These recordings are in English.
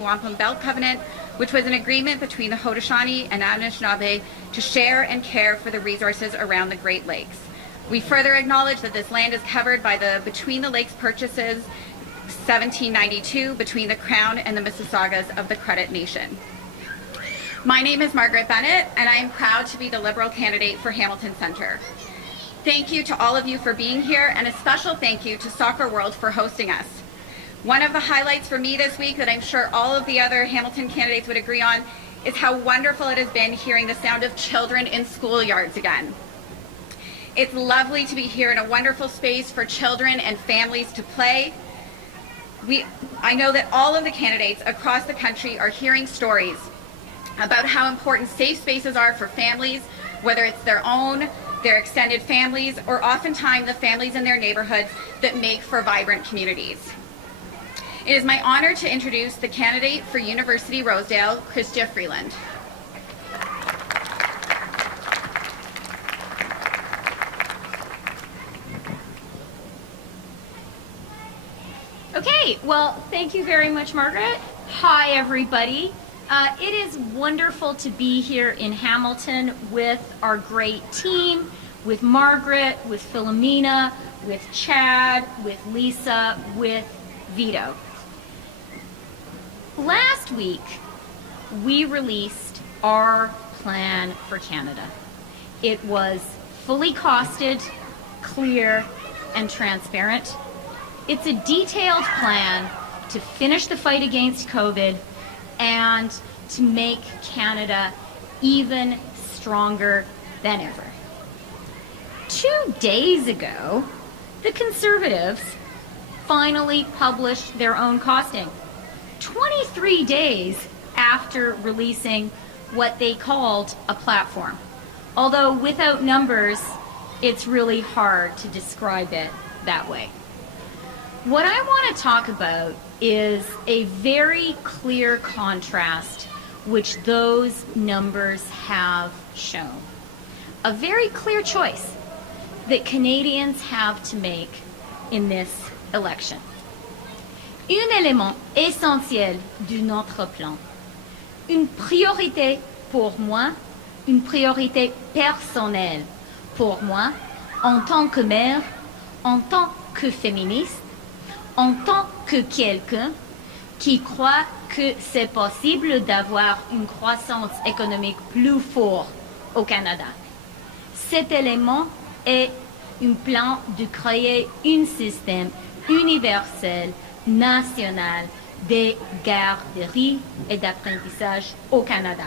Wampum Belt Covenant, which was an agreement between the Haudenosaunee and Anishinaabe to share and care for the resources around the Great Lakes. We further acknowledge that this land is covered by the Between the Lakes Purchases 1792 between the Crown and the Mississaugas of the Credit Nation. My name is Margaret Bennett, and I am proud to be the Liberal candidate for Hamilton Centre. Thank you to all of you for being here, and a special thank you to Soccer World for hosting us. One of the highlights for me this week that I'm sure all of the other Hamilton candidates would agree on is how wonderful it has been hearing the sound of children in schoolyards again. It's lovely to be here in a wonderful space for children and families to play. I know that all of the candidates across the country are hearing stories about how important safe spaces are for families, whether it's their own, their extended families, or oftentimes the families in their neighborhoods that make for vibrant communities. It is my honor to introduce the candidate for University Rosedale, Chrystia Freeland. Okay, well, thank you very much, Margaret. Hi, everybody. It is wonderful to be here in Hamilton with our great team, with Margaret, with Philomena, with Chad, with Lisa, with Vito. Last week, we released our plan for Canada. It was fully costed, clear, and transparent. It's a detailed plan to finish the fight against COVID and to make Canada even stronger than ever. 2 days ago, the Conservatives finally published their own costing. 23 days after releasing what they called a platform. Although without numbers, it's really hard to describe it that way. What I want to talk about is a very clear contrast which those numbers have shown. A very clear choice that Canadians have to make in this election. Un élément essentiel de notre plan, une priorité pour moi, une priorité personnelle pour moi, en tant que mère, en tant que féministe, en tant que quelqu'un qui croit que c'est possible d'avoir une croissance économique plus forte au Canada. Cet élément est un plan de créer un système universel national des garderies et d'apprentissage au Canada.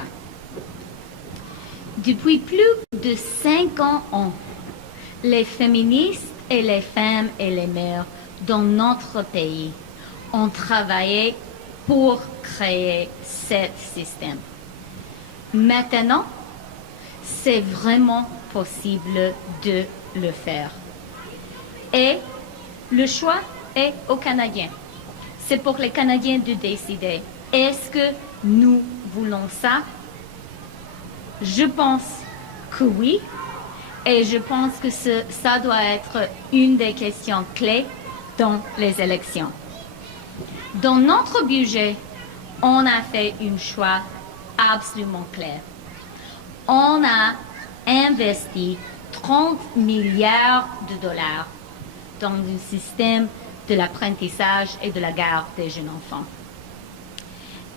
Depuis plus de 50 ans, les féministes et les femmes et les mères dans notre pays ont travaillé pour créer ce système. Maintenant, c'est vraiment possible de le faire. Et le choix est aux Canadiens. C'est pour les Canadiens de décider. Est-ce que nous voulons ça? Je pense que oui. Et je pense que ça doit être une des questions clés dans les élections. Dans notre budget, on a fait un choix absolument clair. On a investi 30 milliards de dollars dans un système de l'apprentissage et de la garde des jeunes enfants.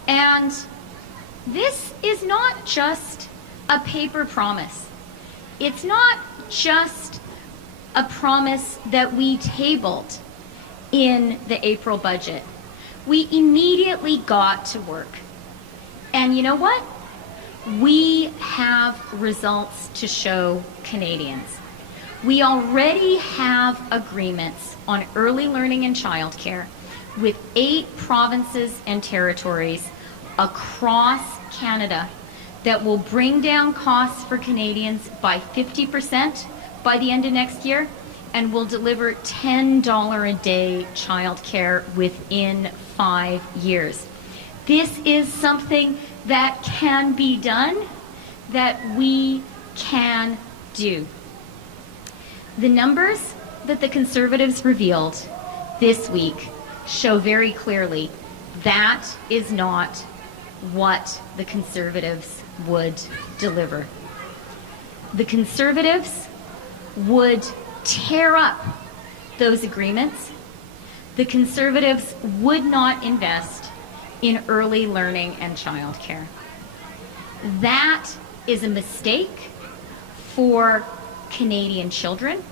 And this is not just a paper promise. It's not just a promise that we tabled in the April budget. We immediately got to work. And you know what? We have results to show Canadians. We already have agreements on early learning and childcare with 8 provinces and territories across Canada that will bring down costs for Canadians by 50% by the end of next year and will deliver $10 a day childcare within 5 years. This is something that can be done, that we can do. The numbers that the Conservatives revealed this week show very clearly That is not what the Conservatives would deliver. The Conservatives would tear up those agreements. The Conservatives would not invest in early learning and childcare. That is a mistake for Canadian children,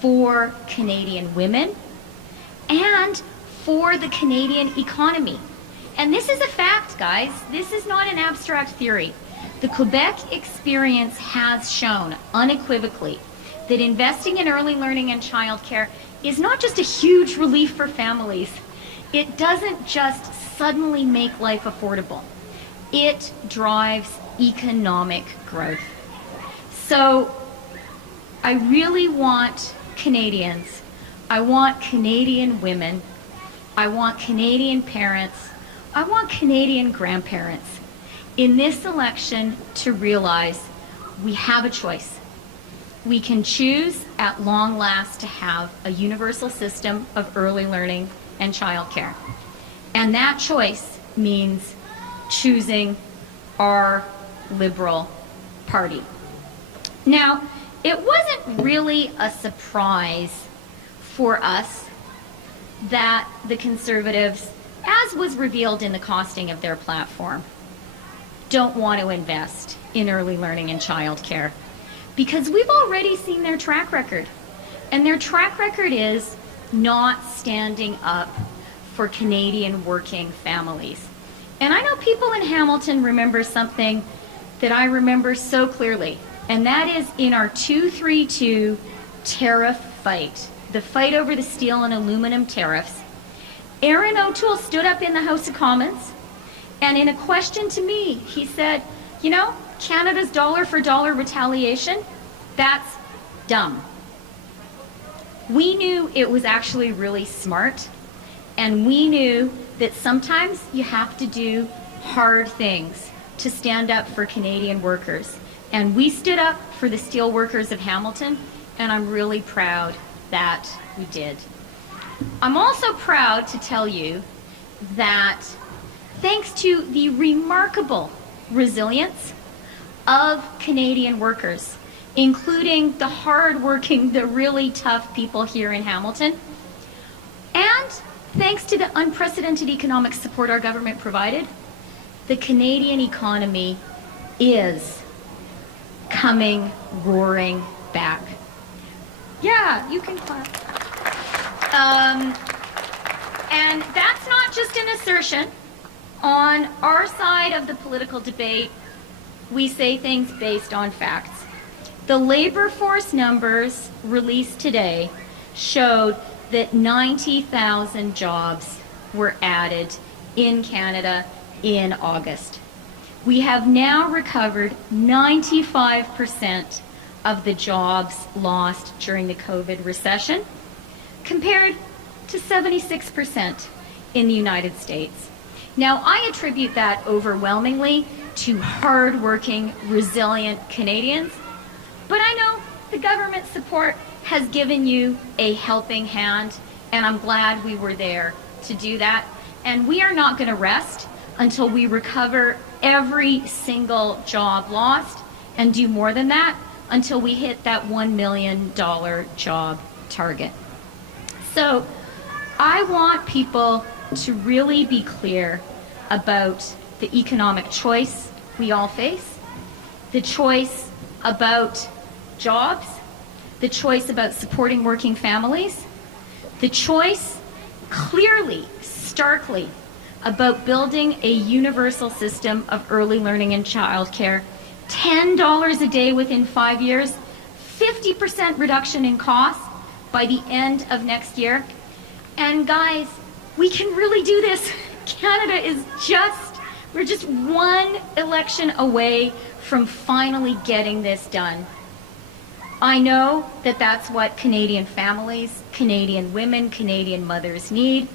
for Canadian women, and for the Canadian economy. And this is a fact, guys. This is not an abstract theory. The Quebec experience has shown unequivocally that investing in early learning and childcare is not just a huge relief for families. It doesn't just suddenly make life affordable. It drives economic growth. So I really want Canadians, I want Canadian women, I want Canadian parents, I want Canadian grandparents in this election to realize we have a choice. We can choose at long last to have a universal system of early learning and childcare. And that choice means choosing our Liberal Party. Now, it wasn't really a surprise for us that the Conservatives, as was revealed in the costing of their platform, don't want to invest in early learning and childcare, because we've already seen their track record. And their track record is not standing up for Canadian working families. And I know people in Hamilton remember something that I remember so clearly, and that is in our 232 tariff fight, the fight over the steel and aluminum tariffs. Aaron O'Toole stood up in the House of Commons, and in a question to me, he said, you know, Canada's dollar for dollar retaliation, that's dumb. We knew it was actually really smart, and we knew that sometimes you have to do hard things to stand up for Canadian workers. And we stood up for the steel workers of Hamilton, and I'm really proud that we did. I'm also proud to tell you that thanks to the remarkable resilience of Canadian workers, including the hard-working, the really tough people here in Hamilton, and thanks to the unprecedented economic support our government provided, the Canadian economy is coming roaring back. Yeah, you can clap. And that's not just an assertion. On our side of the political debate, we say things based on facts. The labor force numbers released today showed that 90,000 jobs were added in Canada in August. We have now recovered 95% of the jobs lost during the COVID recession, compared to 76% in the United States. Now, I attribute that overwhelmingly to hardworking, resilient Canadians, but I know the government support has given you a helping hand, and I'm glad we were there to do that. And we are not going to rest until we recover every single job lost, and do more than that until we hit that $1 million job target. So I want people to really be clear about the economic choice we all face, the choice about jobs, the choice about supporting working families, the choice clearly, starkly, about building a universal system of early learning and childcare, $10 a day within 5 years, 50% reduction in costs by the end of next year. And guys, we can really do this. Canada is we're just one election away from finally getting this done. I know that that's what Canadian families, Canadian women, Canadian mothers need,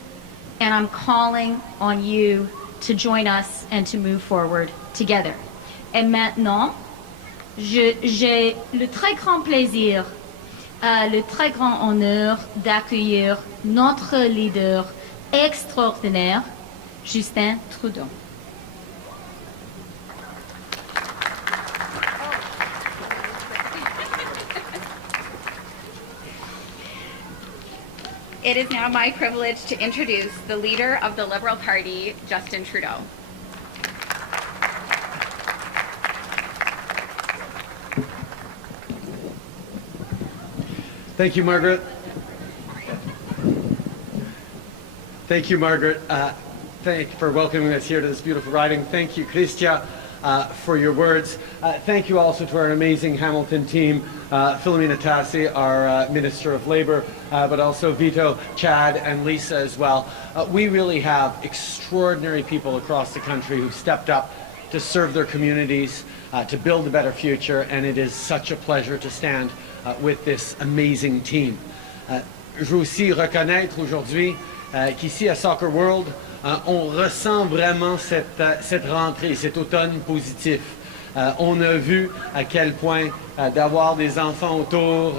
and I'm calling on you to join us and to move forward together. Et maintenant, j'ai le très grand plaisir, le très grand honneur d'accueillir notre leader extraordinaire, Justin Trudeau. It is now my privilege to introduce the leader of the Liberal Party, Justin Trudeau. Thank you, Margaret. Thank you, Margaret. Thank you for welcoming us here to this beautiful riding. Thank you, Christia, for your words. Thank you also to our amazing Hamilton team, Philomena Tassi, our Minister of Labour, but also Vito, Chad, and Lisa as well. We really have extraordinary people across the country who've stepped up to serve their communities, to build a better future, and it is such a pleasure to stand with this amazing team. Je veux aussi reconnaître aujourd'hui qu'ici à Soccer World, on ressent vraiment cette rentrée, cet automne positif. On a vu à quel point d'avoir des enfants autour,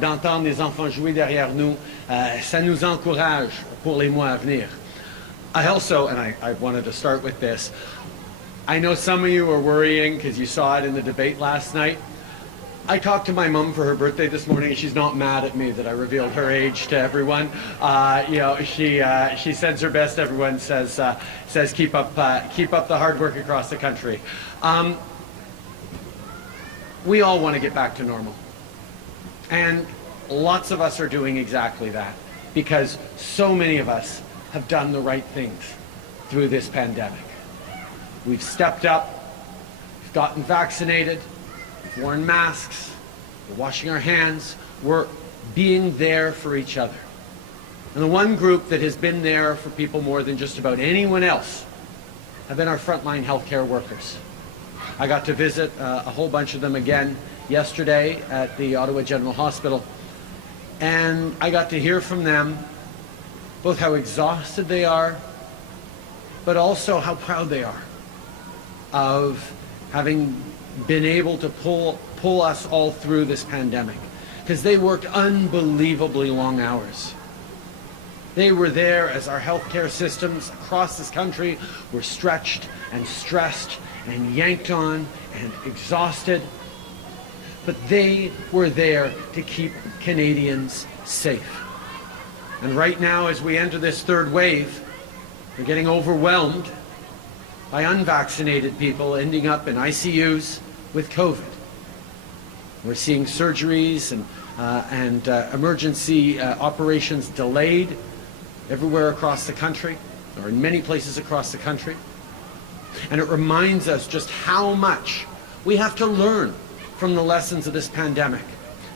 d'entendre des enfants jouer derrière nous, ça nous encourage pour les mois à venir. I also, and I wanted to start with this, I know some of you are worrying because you saw it in the debate last night. I talked to my mom for her birthday this morning, and she's not mad at me that I revealed her age to everyone. You know, she sends her best. Everyone says keep up the hard work across the country. We all want to get back to normal, and lots of us are doing exactly that because so many of us have done the right things through this pandemic. We've stepped up, we've gotten vaccinated, we've worn masks, we're washing our hands, we're being there for each other. And the one group that has been there for people more than just about anyone else have been our frontline healthcare workers. I got to visit a whole bunch of them again yesterday at the Ottawa General Hospital, and I got to hear from them both how exhausted they are, but also how proud they are of having been able to pull us all through this pandemic, because they worked unbelievably long hours. They were there as our healthcare systems across this country were stretched and stressed and yanked on and exhausted, but they were there to keep Canadians safe. And right now, as we enter this third wave, we're getting overwhelmed by unvaccinated people ending up in ICUs with COVID. We're seeing surgeries and emergency operations delayed everywhere across the country, or in many places across the country. And it reminds us just how much we have to learn from the lessons of this pandemic.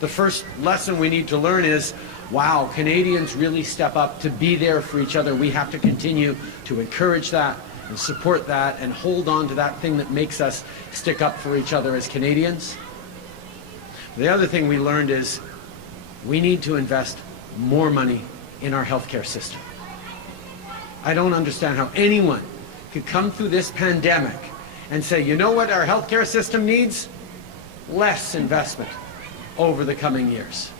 The first lesson we need to learn is, wow, Canadians really step up to be there for each other. We have to continue to encourage that and support that and hold on to that thing that makes us stick up for each other as Canadians. The other thing we learned is we need to invest more money in our healthcare system. I don't understand how anyone could come through this pandemic and say, you know what our healthcare system needs? Less investment over the coming years.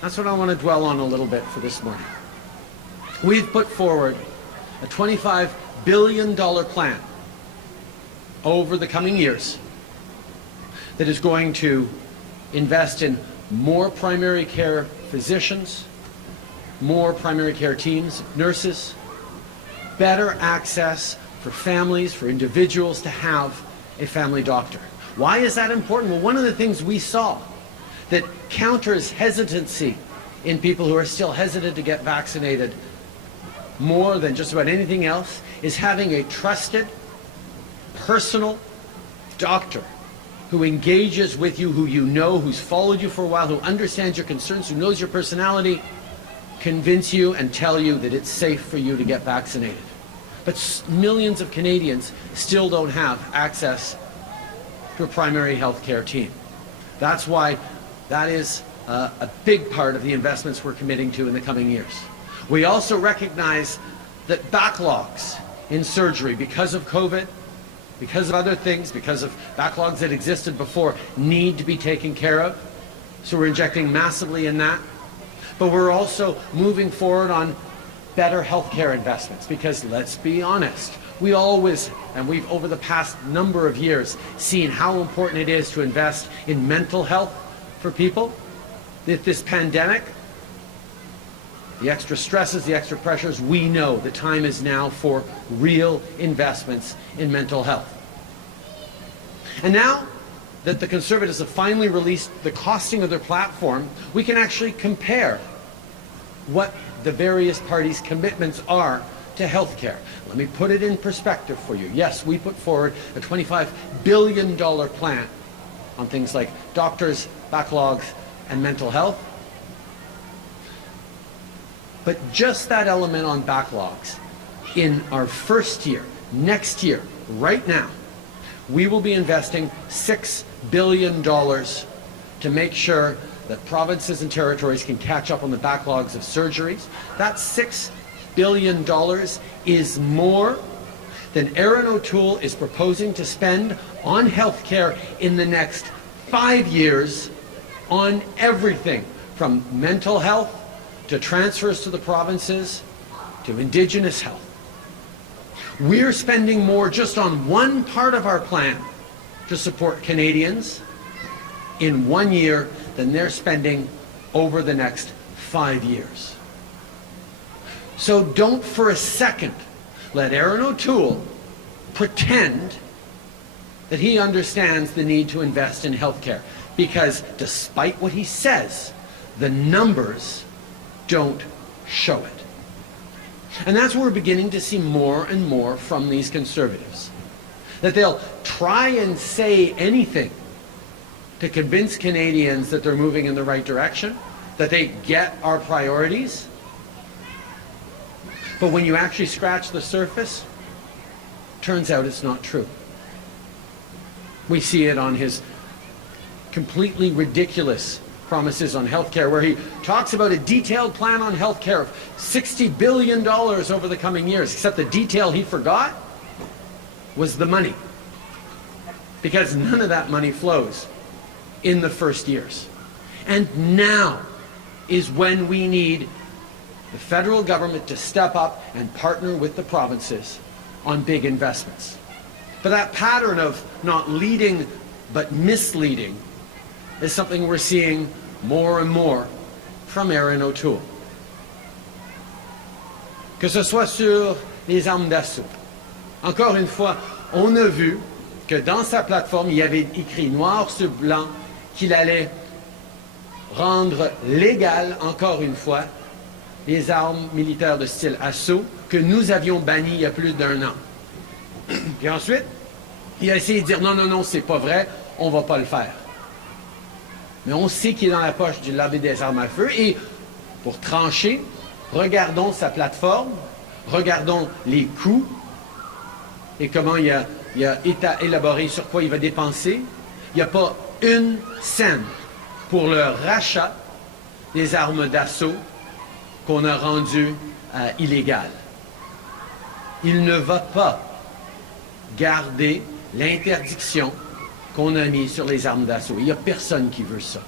That's what I want to dwell on a little bit for this morning. We've put forward a $25 billion plan over the coming years that is going to invest in more primary care physicians, more primary care teams, nurses, better access for families, for individuals to have a family doctor. Why is that important? Well, one of the things we saw that counters hesitancy in people who are still hesitant to get vaccinated more than just about anything else is having a trusted, personal doctor who engages with you, who you know, who's followed you for a while, who understands your concerns, who knows your personality, convince you and tell you that it's safe for you to get vaccinated. But millions of Canadians still don't have access to a primary health care team. That's why that is a big part of the investments we're committing to in the coming years. We also recognize that backlogs in surgery because of COVID, because of other things, because of backlogs that existed before, need to be taken care of. So we're injecting massively in that. But we're also moving forward on better healthcare investments, because let's be honest, we always, and we've over the past number of years seen how important it is to invest in mental health for people. That this pandemic, the extra stresses, the extra pressures, we know the time is now for real investments in mental health. And now that the Conservatives have finally released the costing of their platform, we can actually compare what the various parties' commitments are to healthcare. Let me put it in perspective for you. Yes, we put forward a $25 billion plan on things like doctors, backlogs, and mental health. But just that element on backlogs, in our first year, next year, right now, we will be investing $6 billion to make sure that provinces and territories can catch up on the backlogs of surgeries. That $6 billion is more than Erin O'Toole is proposing to spend on healthcare in the next 5 years on everything from mental health to transfers to the provinces to Indigenous health. We're spending more just on one part of our plan to support Canadians in 1 year than they're spending over the next 5 years. So don't for a second let Erin O'Toole pretend that he understands the need to invest in healthcare, because despite what he says, the numbers don't show it. And that's what we're beginning to see more and more from these Conservatives. That they'll try and say anything to convince Canadians that they're moving in the right direction, that they get our priorities. But when you actually scratch the surface, turns out it's not true. We see it on his completely ridiculous promises on healthcare, where he talks about a detailed plan on healthcare of $60 billion over the coming years, except the detail he forgot was the money. Because none of that money flows in the first years. And now is when we need the federal government to step up and partner with the provinces on big investments. But that pattern of not leading but misleading is something we're seeing more and more from Erin O'Toole. Que ce soit sur les armes d'assaut. Encore une fois, on a vu que dans sa plateforme, il y avait écrit noir sur blanc qu'il allait rendre légal, encore une fois, les armes militaires de style assaut que nous avions bannies il y a plus d'1 an. Puis ensuite, il a essayé de dire non, non, non, c'est pas vrai, on va pas le faire. Mais on sait qu'il est dans la poche du lobby des armes à feu, et pour trancher, regardons sa plateforme, regardons les coûts et comment il a élaboré sur quoi il va dépenser. Il n'y a pas une scène pour le rachat des armes d'assaut qu'on a rendues illégales. Il ne va pas garder l'interdiction qu'on a mise sur les armes d'assaut. Il n'y a personne qui veut ça.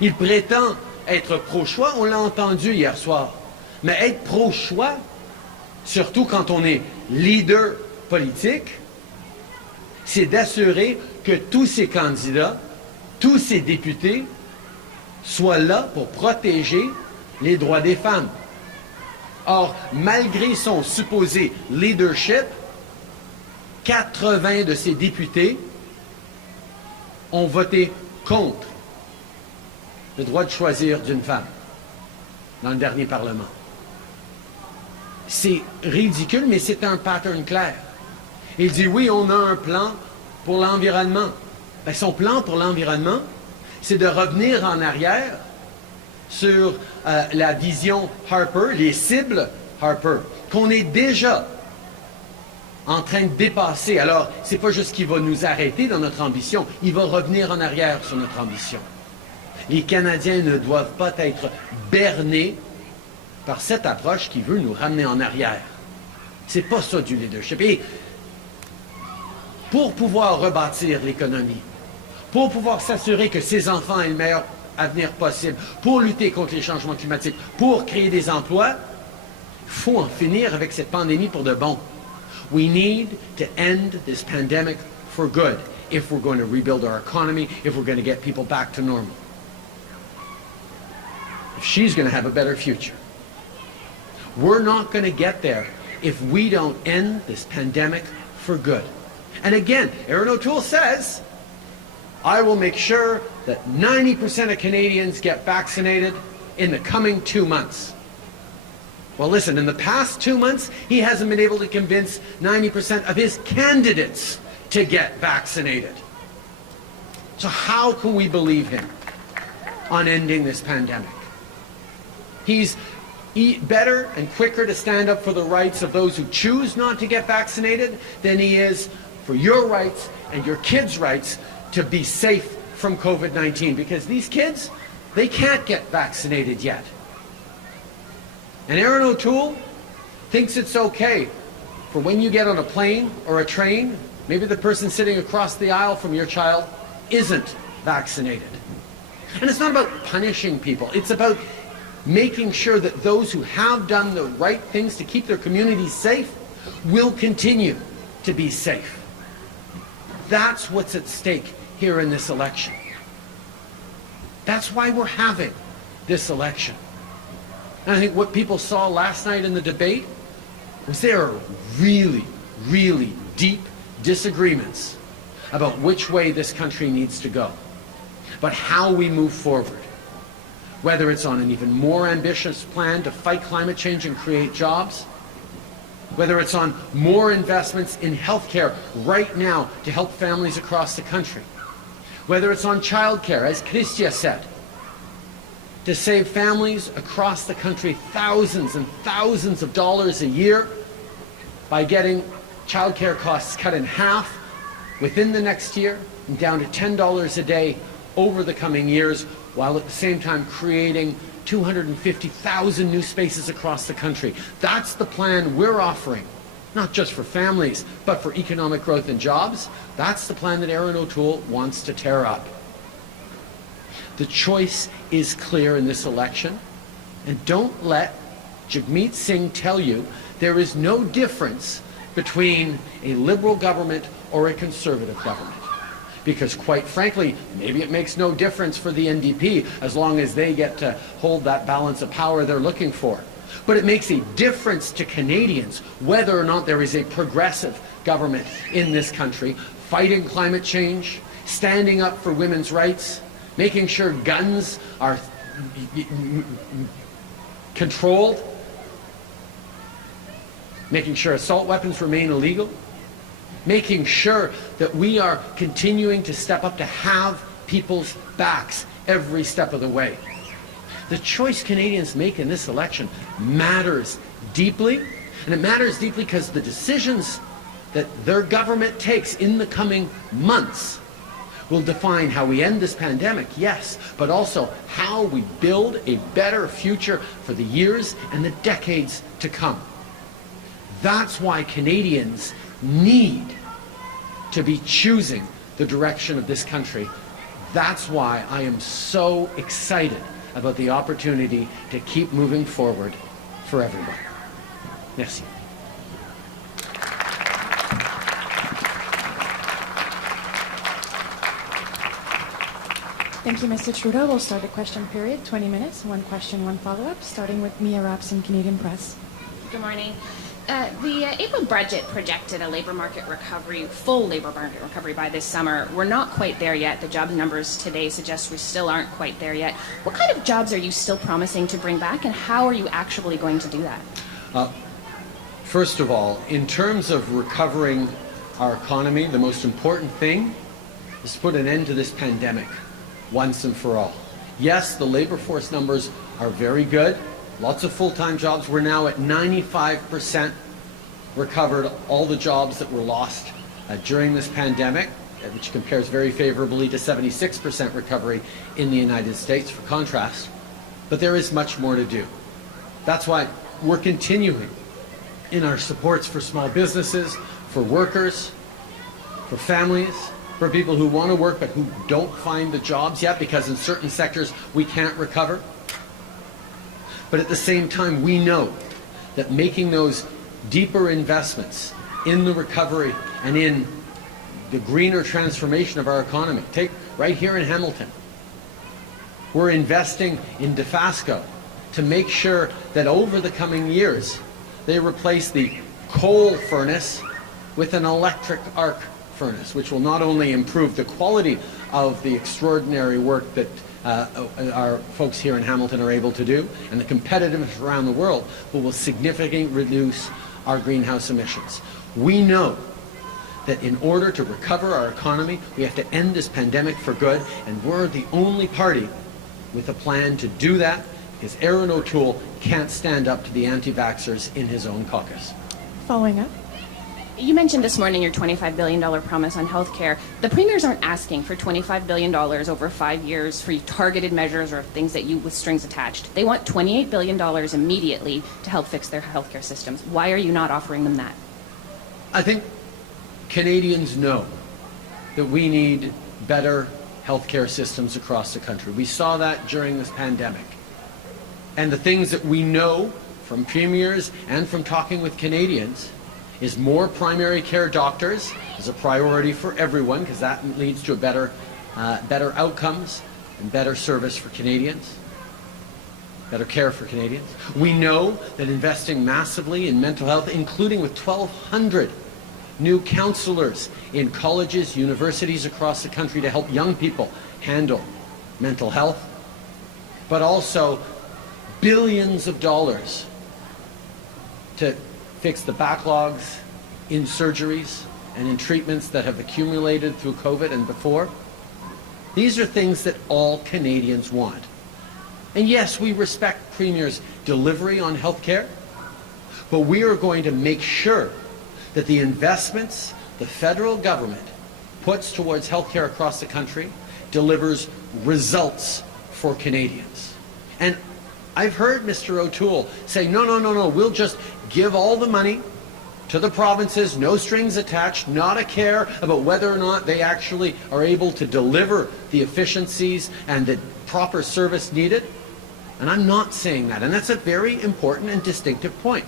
Il prétend être pro-choix, on l'a entendu hier soir. Mais être pro-choix, surtout quand on est leader politique, c'est d'assurer que tous ces candidats, tous ces députés soient là pour protéger les droits des femmes. Or, malgré son supposé leadership, 80 de ces députés ont voté contre le droit de choisir d'une femme dans le dernier Parlement. C'est ridicule, mais c'est un pattern clair. Il dit oui, on a un plan pour l'environnement. Ben, son plan pour l'environnement, c'est de revenir en arrière sur la vision Harper, les cibles Harper, qu'on est déjà en train de dépasser. Alors, c'est pas juste qu'il va nous arrêter dans notre ambition, il va revenir en arrière sur notre ambition. Les Canadiens ne doivent pas être bernés par cette approche qui veut nous ramener en arrière. C'est pas ça du leadership. Et pour pouvoir rebâtir l'économie, pour pouvoir s'assurer que ces enfants aient le meilleur avenir possible, pour lutter contre les changements climatiques, pour créer des emplois, Il faut en finir avec cette pandémie pour de bon. We need to end this pandemic for good if we're going to rebuild our economy, if we're going to get people back to normal. If she's going to have a better future. We're not going to get there if we don't end this pandemic for good. And again, Erin O'Toole says, I will make sure that 90% of Canadians get vaccinated in the coming 2 months. Well, listen, in the past 2 months, he hasn't been able to convince 90% of his candidates to get vaccinated. So how can we believe him on ending this pandemic? He's better and quicker to stand up for the rights of those who choose not to get vaccinated than he is for your rights and your kids' rights to be safe from COVID-19, because these kids, they can't get vaccinated yet. And Erin O'Toole thinks it's okay for when you get on a plane or a train, maybe the person sitting across the aisle from your child isn't vaccinated. And it's not about punishing people. It's about making sure that those who have done the right things to keep their communities safe will continue to be safe. That's what's at stake here in this election. That's why we're having this election. And I think what people saw last night in the debate was there are really, really deep disagreements about which way this country needs to go, but how we move forward. Whether it's on an even more ambitious plan to fight climate change and create jobs, whether it's on more investments in healthcare right now to help families across the country, whether it's on childcare, as Christia said, to save families across the country thousands and thousands of dollars a year by getting childcare costs cut in half within the next year and down to $10 a day over the coming years, while at the same time creating 250,000 new spaces across the country. That's the plan we're offering, not just for families, but for economic growth and jobs. That's the plan that Erin O'Toole wants to tear up. The choice is clear in this election, and don't let Jagmeet Singh tell you there is no difference between a Liberal government or a Conservative government. Because quite frankly, maybe it makes no difference for the NDP as long as they get to hold that balance of power they're looking for. But it makes a difference to Canadians whether or not there is a progressive government in this country, fighting climate change, standing up for women's rights, making sure guns are controlled, making sure assault weapons remain illegal, making sure that we are continuing to step up to have people's backs every step of the way. The choice Canadians make in this election matters deeply, and it matters deeply because the decisions that their government takes in the coming months will define how we end this pandemic, yes, but also how we build a better future for the years and the decades to come. That's why Canadians need to be choosing the direction of this country. That's why I am so excited about the opportunity to keep moving forward for everyone. Merci. Thank you, Mr. Trudeau. We'll start the question period, 20 minutes, one question, one follow-up, starting with Mia Rapson, Canadian Press. Good morning. The April budget projected a labor market recovery, full labor market recovery by this summer. We're not quite there yet. The jobs numbers today suggest we still aren't quite there yet. What kind of jobs are you still promising to bring back, and how are you actually going to do that? First of all, in terms of recovering our economy, the most important thing is to put an end to this pandemic once and for all. Yes, the labor force numbers are very good. Lots of full-time jobs. We're now at 95% recovered all the jobs that were lost during this pandemic, which compares very favorably to 76% recovery in the United States, for contrast. But there is much more to do. That's why we're continuing in our supports for small businesses, for workers, for families, for people who want to work but who don't find the jobs yet, because in certain sectors we can't recover. But at the same time, we know that making those deeper investments in the recovery and in the greener transformation of our economy. Take right here in Hamilton. We're investing in DeFasco to make sure that over the coming years they replace the coal furnace with an electric arc furnace, which will not only improve the quality of the extraordinary work that our folks here in Hamilton are able to do and the competitiveness around the world, but will significantly reduce our greenhouse emissions. We know that in order to recover our economy, we have to end this pandemic for good, and we're the only party with a plan to do that, because Aaron O'Toole can't stand up to the anti-vaxxers in his own caucus. Following up. You mentioned this morning your $25 billion promise on healthcare. The premiers aren't asking for $25 billion over 5 years for targeted measures or things that you with strings attached. They want $28 billion immediately to help fix their healthcare systems. Why are you not offering them that? I think Canadians know that we need better healthcare systems across the country. We saw that during this pandemic. And the things that we know from premiers and from talking with Canadians is more primary care doctors is a priority for everyone, because that leads to a better outcomes and better service for Canadians, better care for Canadians. We know that investing massively in mental health, including with 1,200 new counselors in colleges, universities across the country to help young people handle mental health, but also billions of dollars to fix the backlogs in surgeries and in treatments that have accumulated through COVID and before. These are things that all Canadians want. And yes, we respect Premier's delivery on health care, but we are going to make sure that the investments the federal government puts towards health care across the country delivers results for Canadians. And I've heard Mr. O'Toole say, no, we'll just give all the money to the provinces, no strings attached, not a care about whether or not they actually are able to deliver the efficiencies and the proper service needed. And I'm not saying that, and that's a very important and distinctive point.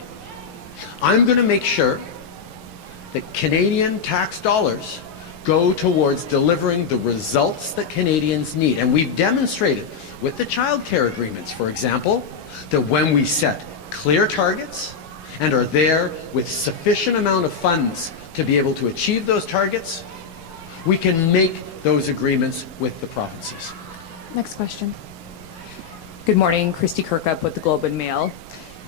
I'm going to make sure that Canadian tax dollars go towards delivering the results that Canadians need. And we've demonstrated with the childcare agreements, for example, that when we set clear targets and are there with sufficient amount of funds to be able to achieve those targets, we can make those agreements with the provinces. Next question. Good morning, Christy Kirkup with the Globe and Mail.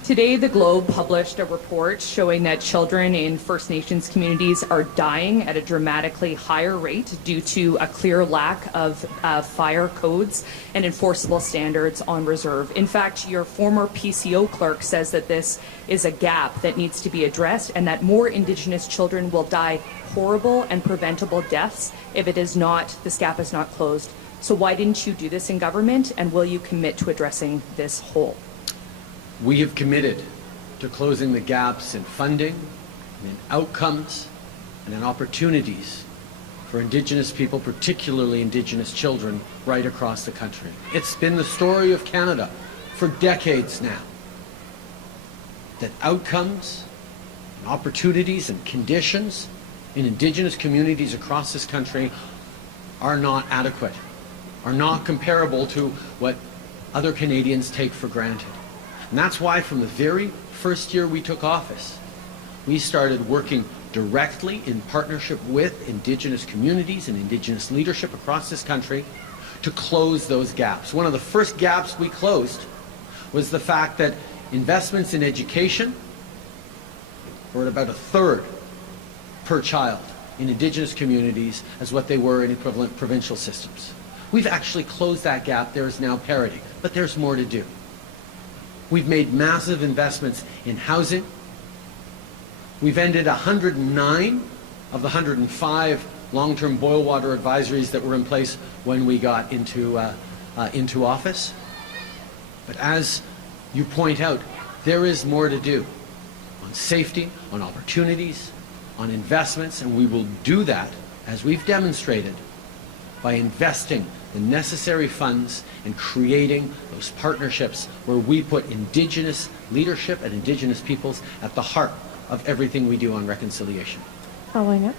Today, the Globe published a report showing that children in First Nations communities are dying at a dramatically higher rate due to a clear lack of fire codes and enforceable standards on reserve. In fact, your former PCO clerk says that this is a gap that needs to be addressed and that more Indigenous children will die horrible and preventable deaths if this gap is not closed. So why didn't you do this in government, and will you commit to addressing this hole? We have committed to closing the gaps in funding, and in outcomes, and in opportunities for Indigenous people, particularly Indigenous children, right across the country. It's been the story of Canada for decades now, that outcomes, and opportunities, and conditions in Indigenous communities across this country are not adequate, are not comparable to what other Canadians take for granted. And that's why from the very first year we took office, we started working directly in partnership with Indigenous communities and Indigenous leadership across this country to close those gaps. One of the first gaps we closed was the fact that investments in education were at about a third per child in Indigenous communities as what they were in equivalent provincial systems. We've actually closed that gap. There is now parity, but there's more to do. We've made massive investments in housing. We've ended 109 of the 105 long-term boil water advisories that were in place when we got into office. But as you point out, there is more to do on safety, on opportunities, on investments, and we will do that, as we've demonstrated, by investing the necessary funds and creating those partnerships where we put Indigenous leadership and Indigenous peoples at the heart of everything we do on reconciliation. Following up.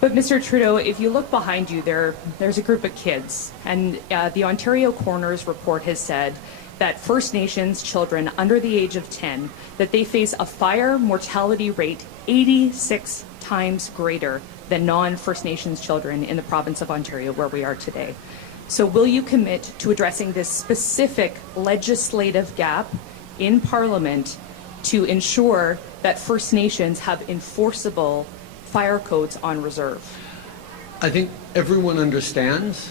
But Mr. Trudeau, if you look behind you, there's a group of kids, and the Ontario Coroner's report has said that First Nations children under the age of 10, that they face a fire mortality rate 86 times greater than non-First Nations children in the province of Ontario, where we are today. So will you commit to addressing this specific legislative gap in Parliament to ensure that First Nations have enforceable fire codes on reserve? I think everyone understands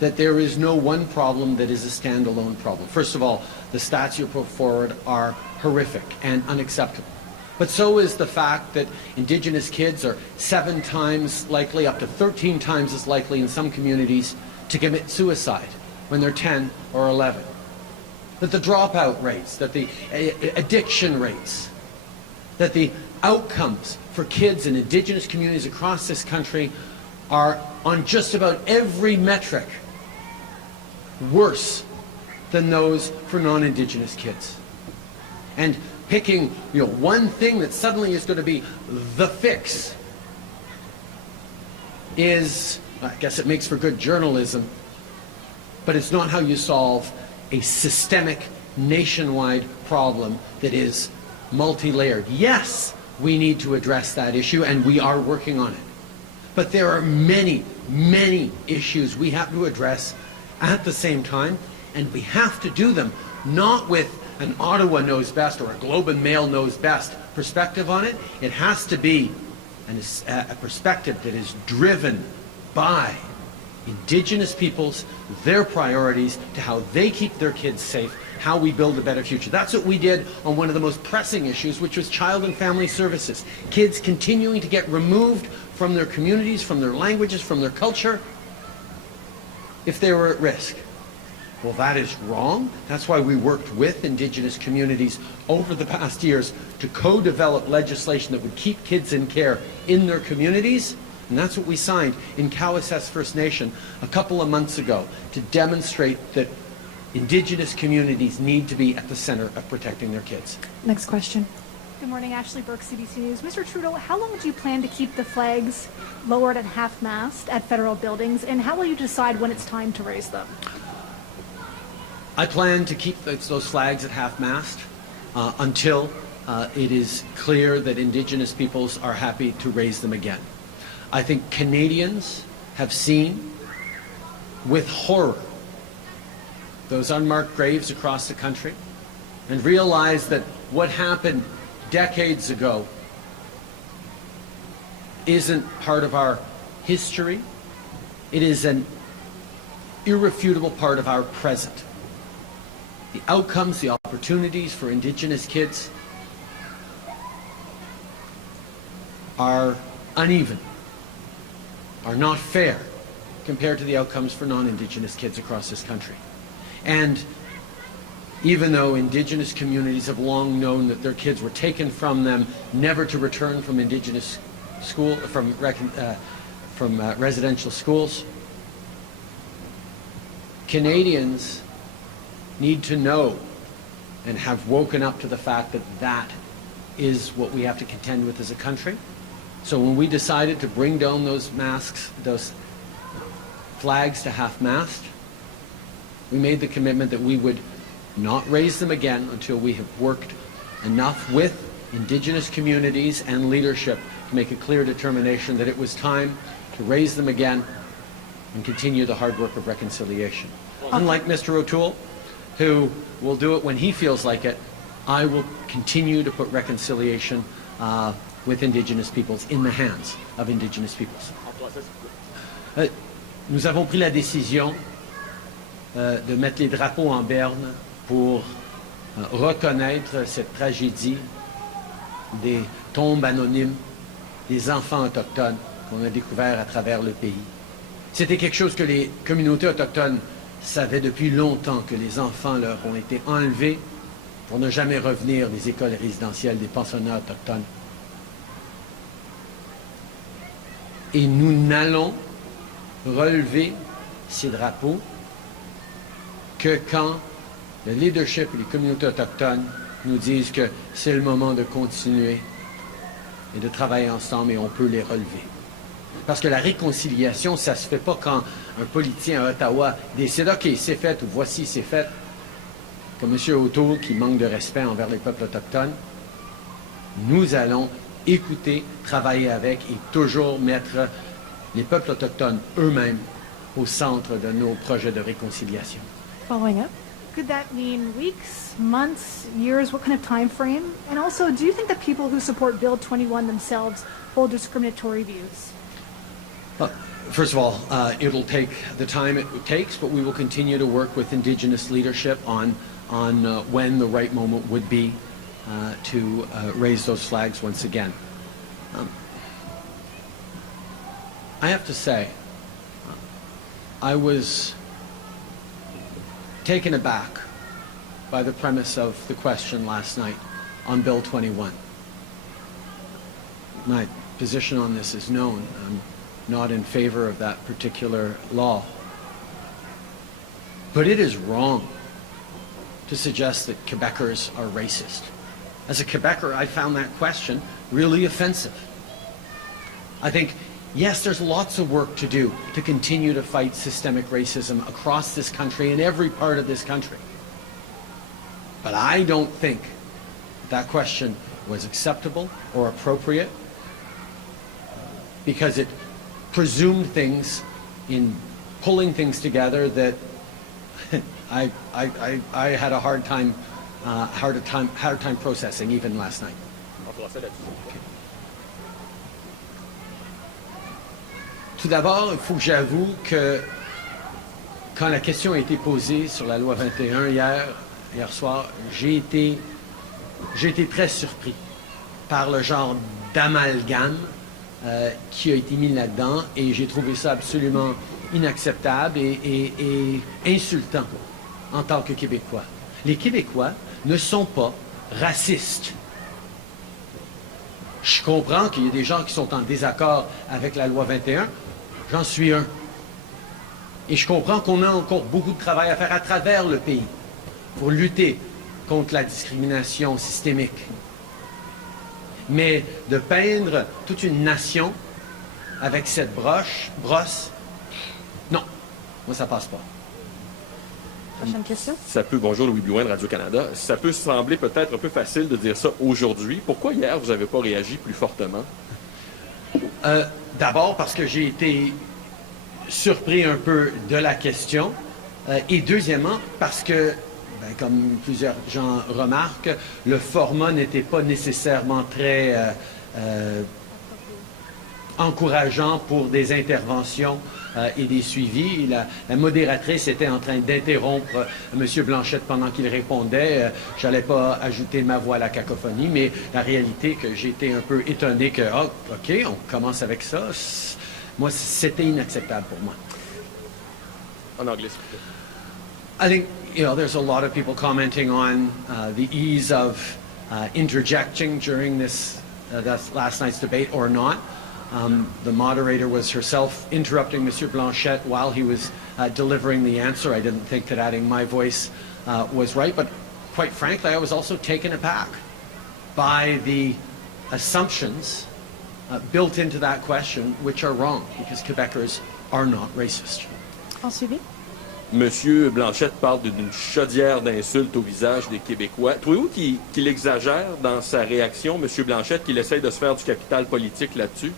that there is no one problem that is a standalone problem. First of all, the stats you put forward are horrific and unacceptable. But so is the fact that Indigenous kids are 7 times likely, up to 13 times as likely in some communities, to commit suicide when they're 10 or 11. That the dropout rates, that the addiction rates, that the outcomes for kids in Indigenous communities across this country are on just about every metric worse than those for non-Indigenous kids. And picking, one thing that suddenly is going to be the fix is, I guess it makes for good journalism, but it's not how you solve a systemic, nationwide problem that is multi-layered. Yes, we need to address that issue, and we are working on it. But there are many, many issues we have to address at the same time, and we have to do them not with an Ottawa knows best or a Globe and Mail knows best perspective on it. It has to be a perspective that is driven by Indigenous peoples, their priorities to how they keep their kids safe, how we build a better future. That's what we did on one of the most pressing issues, which was child and family services. Kids continuing to get removed from their communities, from their languages, from their culture, if they were at risk. Well, that is wrong. That's why we worked with Indigenous communities over the past years to co-develop legislation that would keep kids in care in their communities. And that's what we signed in Cowessess First Nation a couple of months ago to demonstrate that Indigenous communities need to be at the center of protecting their kids. Next question. Good morning, Ashley Burke, CBC News. Mr. Trudeau, how long do you plan to keep the flags lowered at half-mast at federal buildings, and how will you decide when it's time to raise them? I plan to keep those flags at half-mast until it is clear that Indigenous peoples are happy to raise them again. I think Canadians have seen with horror those unmarked graves across the country and realize that what happened decades ago isn't part of our history. It is an irrefutable part of our present. The outcomes, the opportunities for Indigenous kids are uneven, are not fair compared to the outcomes for non-Indigenous kids across this country. And even though Indigenous communities have long known that their kids were taken from them, never to return from Indigenous school, from residential schools, Canadians need to know and have woken up to the fact that that is what we have to contend with as a country. So when we decided to bring down those masks, those flags to half-mast, we made the commitment that we would not raise them again until we have worked enough with Indigenous communities and leadership to make a clear determination that it was time to raise them again and continue the hard work of reconciliation. Unlike Mr. O'Toole, who will do it when he feels like it, I will continue to put reconciliation with Indigenous peoples in the hands of Indigenous peoples. Nous avons pris la décision de mettre les drapeaux en berne pour reconnaître cette tragédie des tombes anonymes des enfants autochtones qu'on a découvert à travers le pays. C'était quelque chose que les communautés autochtones savaient depuis longtemps, que les enfants leur ont été enlevés pour ne jamais revenir des écoles résidentielles, des pensionnats autochtones. Et nous n'allons relever ces drapeaux que quand le leadership et les communautés autochtones nous disent que c'est le moment de continuer et de travailler ensemble et on peut les relever. Parce que la réconciliation, ça ne se fait pas quand un politicien à Ottawa décide « OK, c'est fait » ou « Voici, c'est fait ». Comme M. O'Toole qui manque de respect envers les peuples autochtones, nous allons écouter, travailler avec et toujours mettre les peuples autochtones eux-mêmes au centre de nos projets de réconciliation. Following up. Could that mean weeks, months, years? What kind of time frame? And also, do you think that people who support Bill 21 themselves hold discriminatory views? First of all, it'll take the time it takes, but we will continue to work with Indigenous leadership on when the right moment would be to raise those flags once again. I have to say, I was taken aback by the premise of the question last night on Bill 21. My position on this is known. I'm not in favor of that particular law. But it is wrong to suggest that Quebecers are racist. As a Quebecer, I found that question really offensive. I think, yes, there's lots of work to do to continue to fight systemic racism across this country, in every part of this country. But I don't think that question was acceptable or appropriate because it presumed things in pulling things together that I had a hard time processing even last night. Tout d'abord, il faut que j'avoue que quand la question a été posée sur la loi 21 hier soir, j'ai été très surpris par le genre d'amalgame qui a été mis là-dedans et j'ai trouvé ça absolument inacceptable et insultant en tant que Québécois. Les Québécois ne sont pas racistes. Je comprends qu'il y a des gens qui sont en désaccord avec la loi 21. J'en suis un. Et je comprends qu'on a encore beaucoup de travail à faire à travers le pays pour lutter contre la discrimination systémique. Mais de peindre toute une nation avec cette brosse, non, moi ça passe pas. Prochaine question. Ça peut, bonjour Louis Blouin de Radio-Canada, ça peut sembler peut-être un peu facile de dire ça aujourd'hui. Pourquoi hier vous n'avez pas réagi plus fortement? D'abord parce que j'ai été surpris un peu de la question et deuxièmement parce que, comme plusieurs gens remarquent, le format n'était pas nécessairement très encourageant pour des interventions et des suivis. La modératrice était en train d'interrompre M. Blanchette pendant qu'il répondait. Je n'allais pas ajouter ma voix à la cacophonie, mais la réalité que j'ai été un peu étonné que, OK, on commence avec ça. Moi, c'était inacceptable pour moi. En anglais, s'il vous plaît. I think, there's a lot of people commenting on the ease of interjecting during this last night's debate or not. The moderator was herself interrupting Monsieur Blanchette while he was delivering the answer. I didn't think that adding my voice was right, but quite frankly, I was also taken aback by the assumptions built into that question, which are wrong, because Quebecers are not racist. En suivi. Monsieur Blanchette parle d'une chaudière d'insultes au visage des Québécois. Trouvez-vous qu'il exagère dans sa réaction, Monsieur Blanchette, qu'il essaye de se faire du capital politique là-dessus?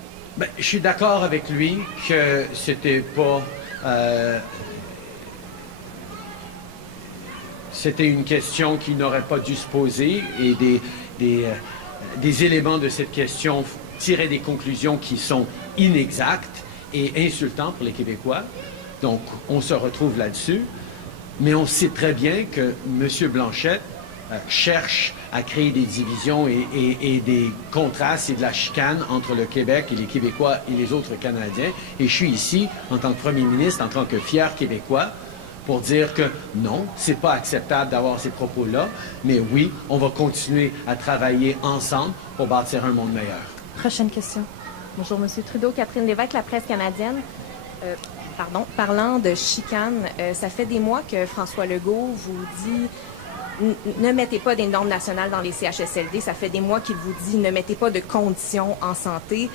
Je suis d'accord avec lui que c'était pas... c'était une question qui n'aurait pas dû se poser et des éléments de cette question tiraient des conclusions qui sont inexactes et insultants pour les Québécois. Donc, on se retrouve là-dessus. Mais on sait très bien que M. Blanchette cherche à créer des divisions et des contrastes et de la chicane entre le Québec et les Québécois et les autres Canadiens. Et je suis ici, en tant que premier ministre, en tant que fier Québécois, pour dire que non, c'est pas acceptable d'avoir ces propos-là, mais oui, on va continuer à travailler ensemble pour bâtir un monde meilleur. Prochaine question. Bonjour, Monsieur Trudeau. Catherine Lévesque, La Presse canadienne. Pardon. Parlant de chicane, ça fait des mois que François Legault vous dit ne mettez pas des normes nationales dans les CHSLD. Ça fait des mois qu'il vous dit ne mettez pas de conditions en santé.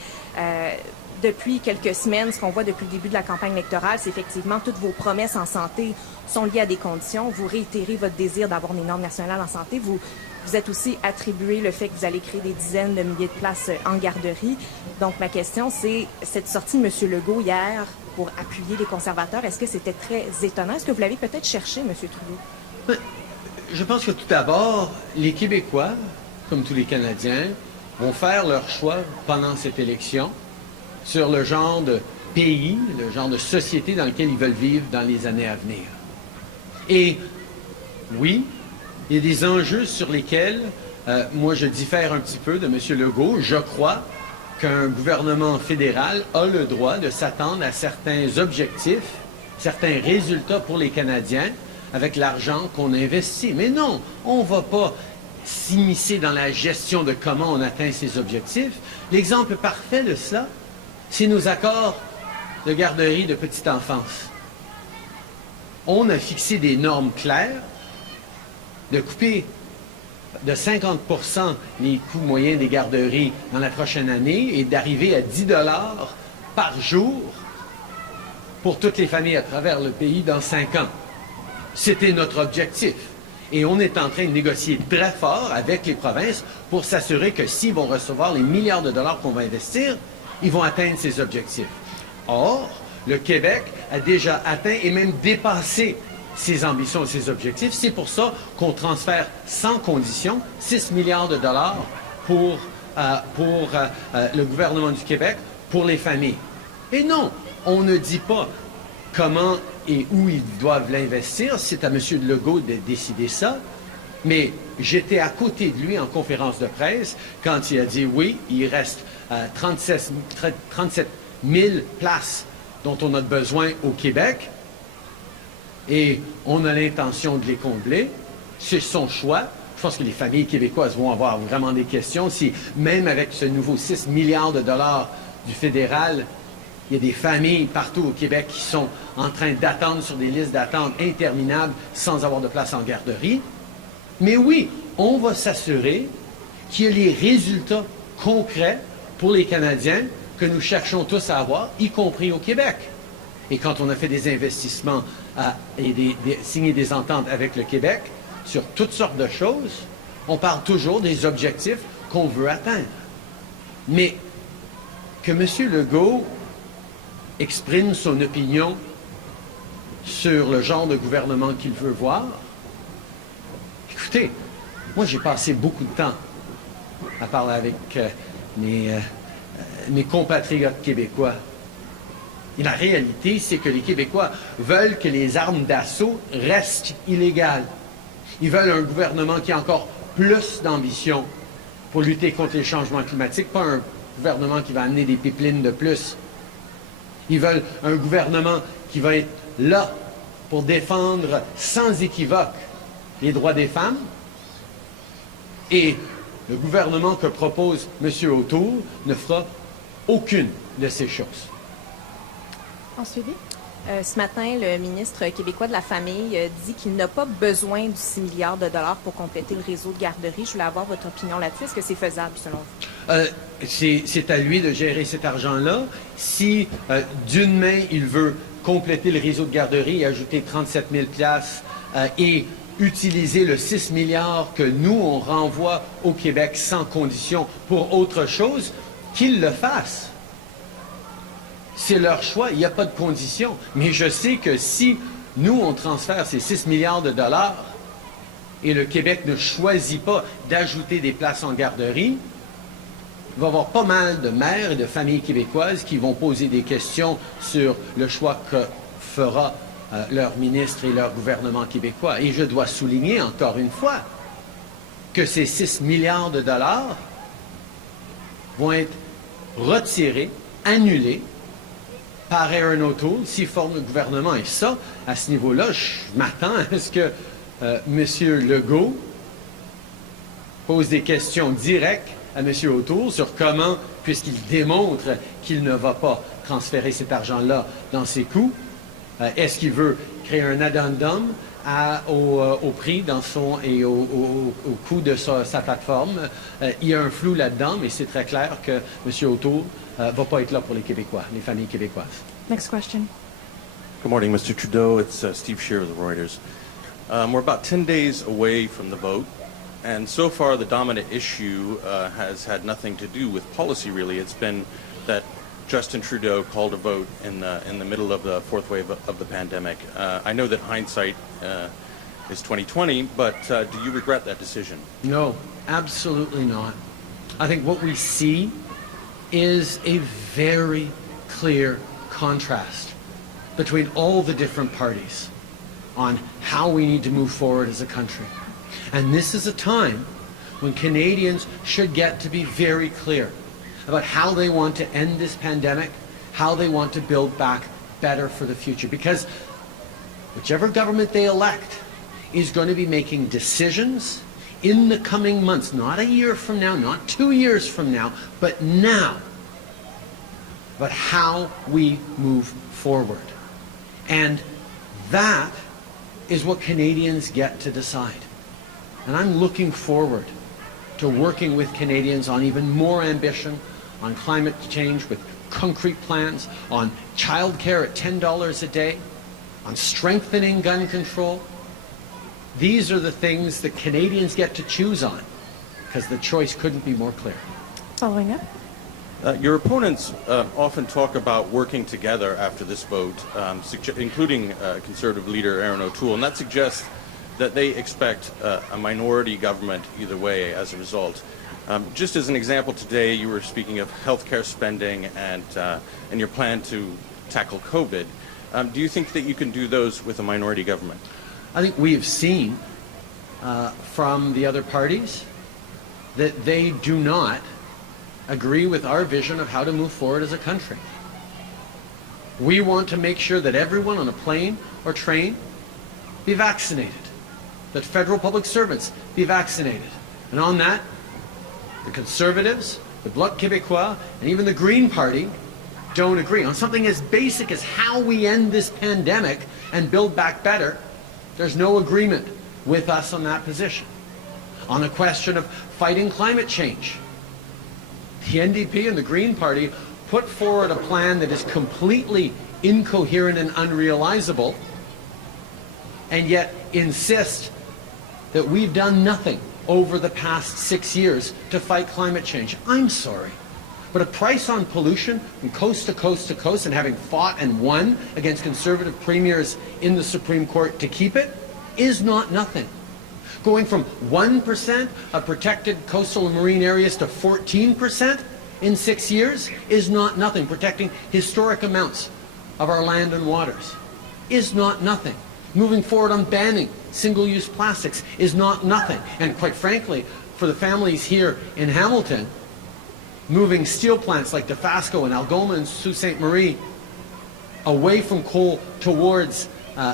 Depuis quelques semaines, ce qu'on voit depuis le début de la campagne électorale, c'est effectivement toutes vos promesses en santé sont liées à des conditions. Vous réitérez votre désir d'avoir des normes nationales en santé. Vous êtes aussi attribué le fait que vous allez créer des dizaines de milliers de places en garderie. Donc, ma question, c'est cette sortie de M. Legault hier pour appuyer les conservateurs, est-ce que c'était très étonnant? Est-ce que vous l'avez peut-être cherché, M. Trudeau? Je pense que tout d'abord, les Québécois, comme tous les Canadiens, vont faire leur choix pendant cette élection sur le genre de pays, le genre de société dans lequel ils veulent vivre dans les années à venir. Et oui, il y a des enjeux sur lesquels, moi je diffère un petit peu de M. Legault. Je crois qu'un gouvernement fédéral a le droit de s'attendre à certains objectifs, certains résultats pour les Canadiens avec l'argent qu'on investit. Mais non, on ne va pas s'immiscer dans la gestion de comment on atteint ces objectifs. L'exemple parfait de cela, c'est nos accords de garderie de petite enfance. On a fixé des normes claires de couper de 50% les coûts moyens des garderies dans la prochaine année et d'arriver à 10 $ par jour pour toutes les familles à travers le pays dans 5 ans. C'était notre objectif. Et on est en train de négocier très fort avec les provinces pour s'assurer que s'ils vont recevoir les milliards de dollars qu'on va investir, ils vont atteindre ces objectifs. Or, le Québec a déjà atteint et même dépassé ses ambitions et ses objectifs. C'est pour ça qu'on transfère sans condition 6 milliards de dollars pour le gouvernement du Québec, pour les familles. Et non, on ne dit pas comment et où ils doivent l'investir. C'est à M. Legault de décider ça. Mais j'étais à côté de lui en conférence de presse quand il a dit oui, il reste 37 000 places dont on a besoin au Québec et on a l'intention de les combler. C'est son choix. Je pense que les familles québécoises vont avoir vraiment des questions. Si même avec ce nouveau 6 milliards de dollars du fédéral, il y a des familles partout au Québec qui sont en train d'attendre sur des listes d'attente interminables sans avoir de place en garderie. Mais oui, on va s'assurer qu'il y a les résultats concrets pour les Canadiens que nous cherchons tous à avoir, y compris au Québec. Et quand on a fait des investissements et signé des ententes avec le Québec sur toutes sortes de choses, on parle toujours des objectifs qu'on veut atteindre. Mais que M. Legault exprime son opinion sur le genre de gouvernement qu'il veut voir, écoutez, moi j'ai passé beaucoup de temps à parler avec mes compatriotes québécois. Et la réalité, c'est que les Québécois veulent que les armes d'assaut restent illégales. Ils veulent un gouvernement qui a encore plus d'ambition pour lutter contre les changements climatiques, pas un gouvernement qui va amener des pipelines de plus. Ils veulent un gouvernement qui va être là pour défendre sans équivoque les droits des femmes. Et le gouvernement que propose M. O'Toole ne fera aucune de ces choses. En suivi? Ce matin, le ministre québécois de la Famille dit qu'il n'a pas besoin du 6 milliards de dollars pour compléter le réseau de garderie. Je voulais avoir votre opinion là-dessus. Est-ce que c'est faisable, selon vous? C'est à lui de gérer cet argent-là. Si, d'une main, il veut compléter le réseau de garderie et ajouter 37 000 places et utiliser le 6 milliards que nous, on renvoie au Québec sans condition pour autre chose, qu'il le fasse. C'est leur choix, il n'y a pas de condition. Mais je sais que si nous, on transfère ces 6 milliards de dollars et le Québec ne choisit pas d'ajouter des places en garderie, il va y avoir pas mal de mères et de familles québécoises qui vont poser des questions sur le choix que fera leur ministre et leur gouvernement québécois. Et je dois souligner encore une fois que ces 6 milliards de dollars vont être retirés, annulés par Aaron O'Toole s'il forme le gouvernement. Et ça, à ce niveau-là, je m'attends à ce que M. Legault pose des questions directes à M. O'Toole sur comment, puisqu'il démontre qu'il ne va pas transférer cet argent-là dans ses coûts, Est-ce qu'il veut créer un addendum au prix et au coût de sa plateforme? Il y a un flou là-dedans, mais c'est très clair que M. O'Toole ne va pas être là pour les Québécois, les familles québécoises. Next question. Good morning, Mr. Trudeau. It's Steve Shearer of the Reuters. We're about 10 days away from the vote, and so far the dominant issue has had nothing to do with policy, really. It's been that Justin Trudeau called a vote in the middle of the fourth wave of the pandemic. I know that hindsight is 2020, but do you regret that decision? No, absolutely not. I think what we see is a very clear contrast between all the different parties on how we need to move forward as a country. And this is a time when Canadians should get to be very clear about how they want to end this pandemic, how they want to build back better for the future. Because whichever government they elect is going to be making decisions in the coming months, not a year from now, not 2 years from now, but now, about how we move forward. And that is what Canadians get to decide. And I'm looking forward to working with Canadians on even more ambition, on climate change with concrete plans, on childcare at $10 a day, on strengthening gun control. These are the things that Canadians get to choose on, because the choice couldn't be more clear. Following up. Your opponents often talk about working together after this vote, including Conservative leader Aaron O'Toole, and that suggests that they expect a minority government either way as a result. Just as an example, today you were speaking of healthcare spending and your plan to tackle COVID. Do you think that you can do those with a minority government? I think we have seen from the other parties that they do not agree with our vision of how to move forward as a country. We want to make sure that everyone on a plane or train be vaccinated, that federal public servants be vaccinated. And on that, the Conservatives, the Bloc Québécois, and even the Green Party don't agree. On something as basic as how we end this pandemic and build back better, there's no agreement with us on that position. On the question of fighting climate change, the NDP and the Green Party put forward a plan that is completely incoherent and unrealizable, and yet insist that we've done nothing over the past 6 years to fight climate change. I'm sorry, but a price on pollution from coast to coast to coast, and having fought and won against Conservative premiers in the Supreme Court to keep it, is not nothing. Going from 1% of protected coastal and marine areas to 14% in 6 years is not nothing. Protecting historic amounts of our land and waters is not nothing. Moving forward on banning single-use plastics is not nothing. And quite frankly, for the families here in Hamilton, moving steel plants like Dofasco and Algoma and Sault Ste. Marie away from coal towards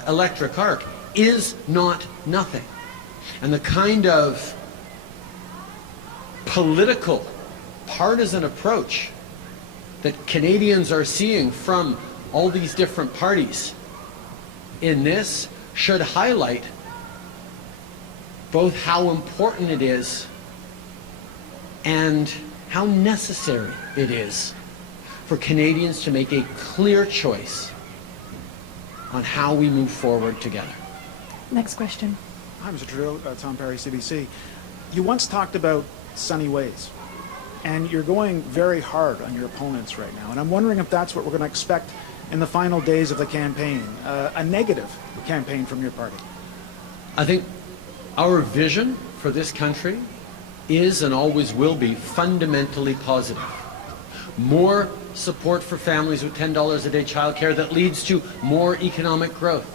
electric arc is not nothing. And the kind of political, partisan approach that Canadians are seeing from all these different parties in this should highlight both how important it is and how necessary it is for Canadians to make a clear choice on how we move forward together. Next question. Hi, Mr. Trudeau. Tom Perry, CBC. You once talked about sunny ways, and you're going very hard on your opponents right now. And I'm wondering if that's what we're going to expect in the final days of the campaign, a negative campaign from your party. I think our vision for this country is and always will be fundamentally positive. More support for families with $10 a day childcare that leads to more economic growth.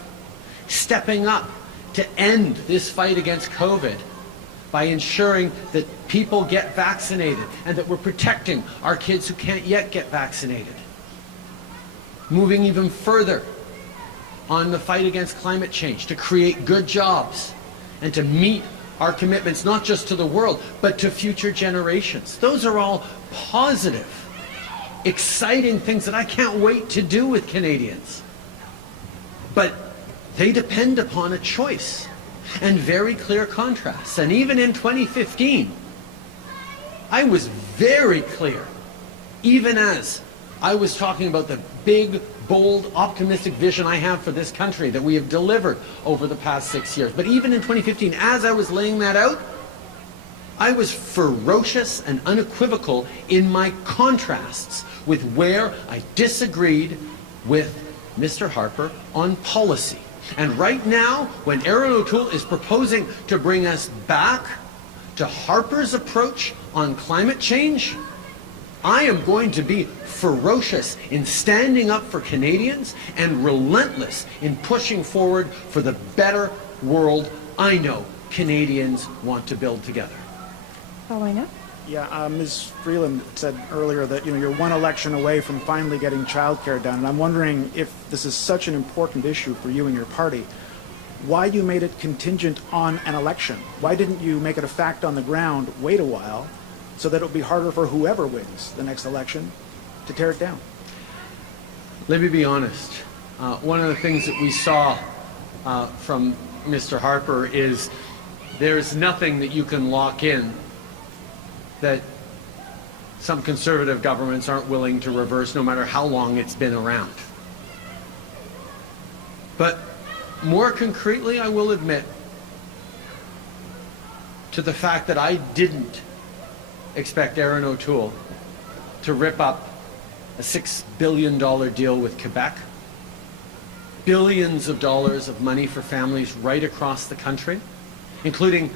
Stepping up to end this fight against COVID by ensuring that people get vaccinated and that we're protecting our kids who can't yet get vaccinated. Moving even further on the fight against climate change to create good jobs and to meet our commitments not just to the world but to future generations. Those are all positive, exciting things that I can't wait to do with Canadians. But they depend upon a choice and very clear contrasts. And even in 2015, I was very clear, even as I was talking about the big, bold, optimistic vision I have for this country that we have delivered over the past 6 years. But even in 2015, as I was laying that out, I was ferocious and unequivocal in my contrasts with where I disagreed with Mr. Harper on policy. And right now, when Erin O'Toole is proposing to bring us back to Harper's approach on climate change, I am going to be ferocious in standing up for Canadians and relentless in pushing forward for the better world I know Canadians want to build together. Following up. Yeah, Ms. Freeland said earlier that you're one election away from finally getting childcare done, and I'm wondering if this is such an important issue for you and your party, why you made it contingent on an election. Why didn't you make it a fact on the ground, wait a while, so that it would be harder for whoever wins the next election to tear it down? Let me be honest. One of the things that we saw from Mr. Harper is there's nothing that you can lock in that some conservative governments aren't willing to reverse, no matter how long it's been around. But more concretely, I will admit to the fact that I didn't expect Erin O'Toole to rip up a $6 billion deal with Quebec, billions of dollars of money for families right across the country, including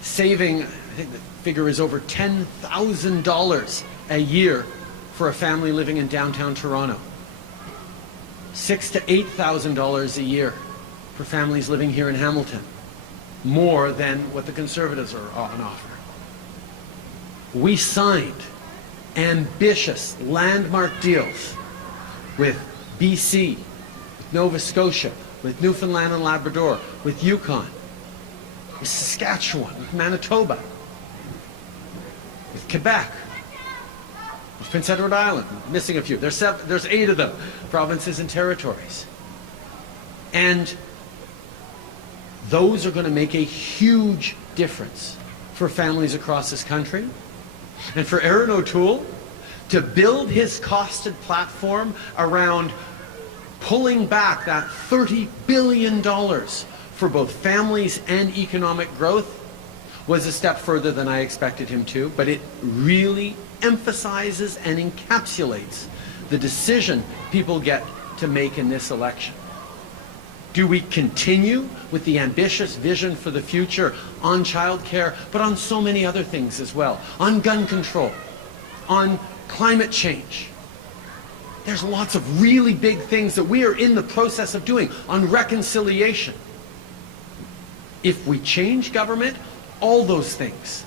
saving, I think the figure is over $10,000 a year for a family living in downtown Toronto. $6,000 to $8,000 a year for families living here in Hamilton. More than what the Conservatives are on offer. We signed ambitious landmark deals with BC, with Nova Scotia, with Newfoundland and Labrador, with Yukon, with Saskatchewan, with Manitoba, with Quebec, with Prince Edward Island, missing a few. There's 8 of them, provinces and territories. And those are going to make a huge difference for families across this country. And for Erin O'Toole to build his costed platform around pulling back that $30 billion for both families and economic growth was a step further than I expected him to, but it really emphasizes and encapsulates the decision people get to make in this election. Do we continue with the ambitious vision for the future on childcare, but on so many other things as well, on gun control, on climate change? There's lots of really big things that we are in the process of doing on reconciliation. If we change government, all those things,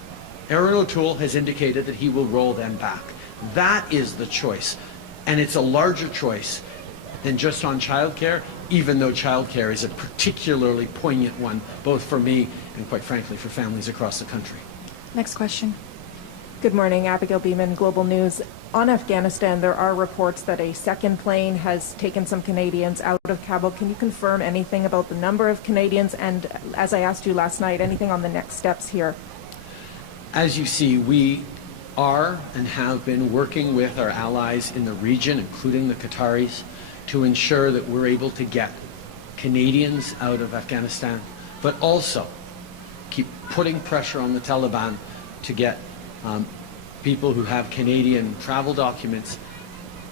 Erin O'Toole has indicated that he will roll them back. That is the choice. And it's a larger choice than just on childcare, even though childcare is a particularly poignant one, both for me and, quite frankly, for families across the country. Next question. Good morning, Abigail Beeman, Global News. On Afghanistan, there are reports that a second plane has taken some Canadians out of Kabul. Can you confirm anything about the number of Canadians? And as I asked you last night, anything on the next steps here? As you see, we are and have been working with our allies in the region, including the Qataris, to ensure that we're able to get Canadians out of Afghanistan, but also keep putting pressure on the Taliban to get people who have Canadian travel documents,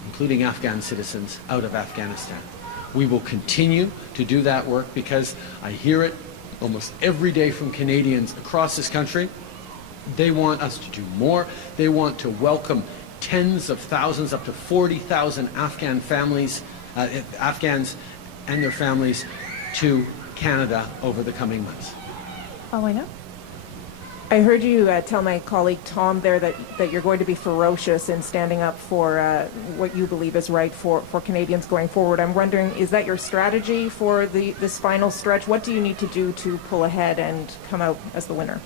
including Afghan citizens, out of Afghanistan. We will continue to do that work because I hear it almost every day from Canadians across this country. They want us to do more. They want to welcome tens of thousands, up to 40,000 Afghan families, Afghans and their families to Canada over the coming months. Following up. I heard you tell my colleague Tom there that you're going to be ferocious in standing up for what you believe is right for Canadians going forward. I'm wondering, is that your strategy for this final stretch? What do you need to do to pull ahead and come out as the winner?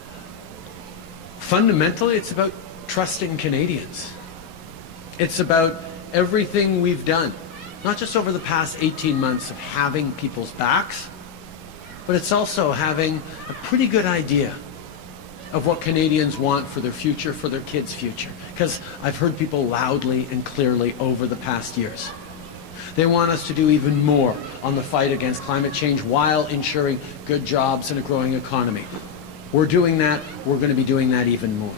Fundamentally, it's about trusting Canadians. It's about everything we've done not just over the past 18 months of having people's backs, but it's also having a pretty good idea of what Canadians want for their future, for their kids' future. Because I've heard people loudly and clearly over the past years. They want us to do even more on the fight against climate change while ensuring good jobs and a growing economy. We're doing that. We're going to be doing that even more.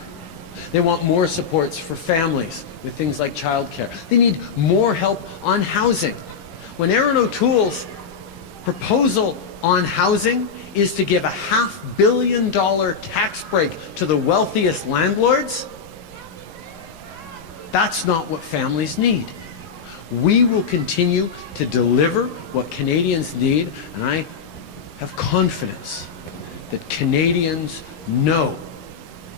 They want more supports for families with things like childcare. They need more help on housing. When Erin O'Toole's proposal on housing is to give a $500 million tax break to the wealthiest landlords, that's not what families need. We will continue to deliver what Canadians need, and I have confidence that Canadians know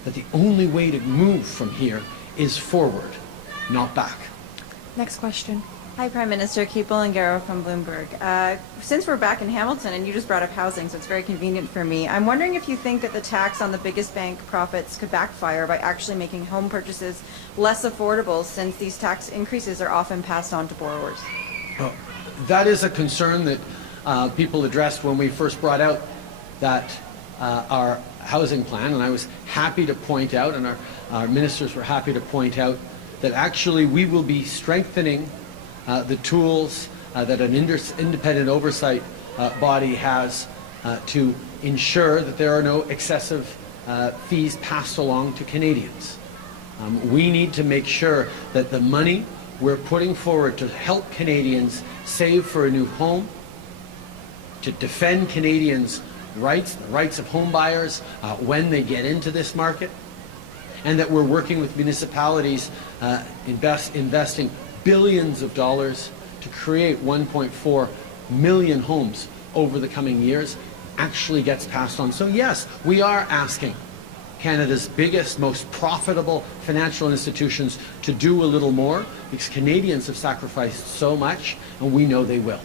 that the only way to move from here is forward, not back. Next question. Hi, Prime Minister. Kate Bolingaro from Bloomberg. Since we're back in Hamilton, and you just brought up housing, so it's very convenient for me, I'm wondering if you think that the tax on the biggest bank profits could backfire by actually making home purchases less affordable, since these tax increases are often passed on to borrowers. That is a concern that people addressed when we first brought out that our housing plan, and I was happy to point out, and our ministers were happy to point out, that actually we will be strengthening the tools that an independent oversight body has to ensure that there are no excessive fees passed along to Canadians. We need to make sure that the money we're putting forward to help Canadians save for a new home, to defend Canadians' rights, the rights of home buyers when they get into this market, and that we're working with municipalities investing billions of dollars to create 1.4 million homes over the coming years actually gets passed on. So yes, we are asking Canada's biggest, most profitable financial institutions to do a little more, because Canadians have sacrificed so much, and we know they will.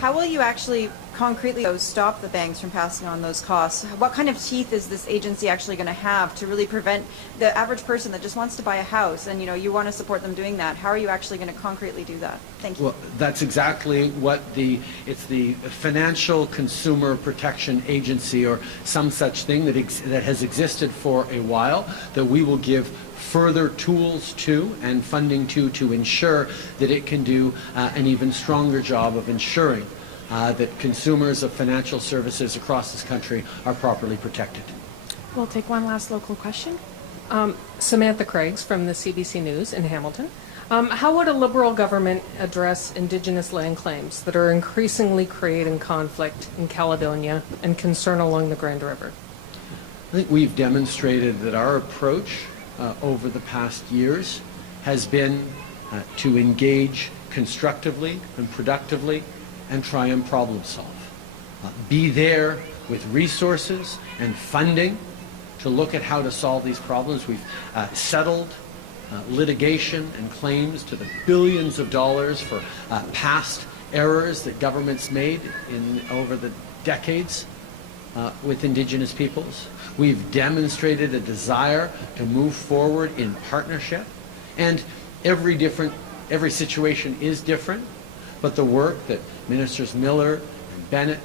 How will you actually concretely stop the banks from passing on those costs? What kind of teeth is this agency actually going to have to really prevent the average person that just wants to buy a house, and you want to support them doing that? How are you actually going to concretely do that? Thank you. Well, that's exactly what it's the Financial Consumer Protection Agency, or some such thing that has existed for a while, that we will give further tools to and funding to ensure that it can do an even stronger job of ensuring that consumers of financial services across this country are properly protected. We'll take one last local question. Samantha Craigs from the CBC News in Hamilton. How would a Liberal government address Indigenous land claims that are increasingly creating conflict in Caledonia and concern along the Grand River? I think we've demonstrated that our approach over the past years has been to engage constructively and productively and try and problem solve. Be there with resources and funding to look at how to solve these problems. We've settled litigation and claims to the billions of dollars for past errors that governments made over the decades with Indigenous peoples. We've demonstrated a desire to move forward in partnership, and every situation is different, but the work that Ministers Miller and Bennett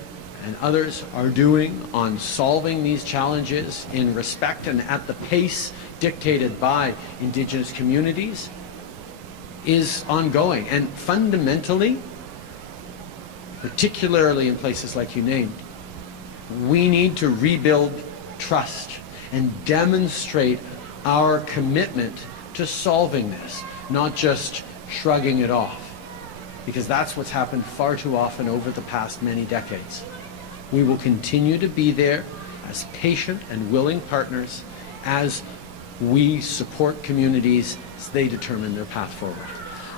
and others are doing on solving these challenges in respect and at the pace dictated by Indigenous communities is ongoing. And fundamentally, particularly in places like you named, we need to rebuild trust and demonstrate our commitment to solving this, not just shrugging it off, because that's what's happened far too often over the past many decades. We will continue to be there as patient and willing partners as we support communities as they determine their path forward.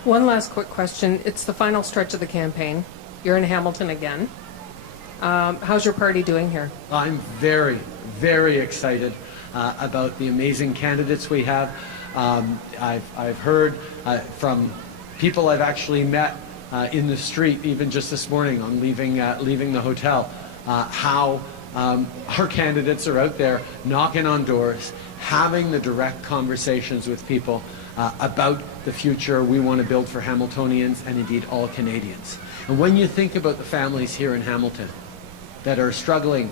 One last quick question. It's the final stretch of the campaign. You're in Hamilton again. How's your party doing here? I'm very, very excited about the amazing candidates we have. I've heard from people I've actually met in the street, even just this morning on leaving the hotel, how our candidates are out there knocking on doors, having the direct conversations with people about the future we want to build for Hamiltonians and indeed all Canadians. And when you think about the families here in Hamilton that are struggling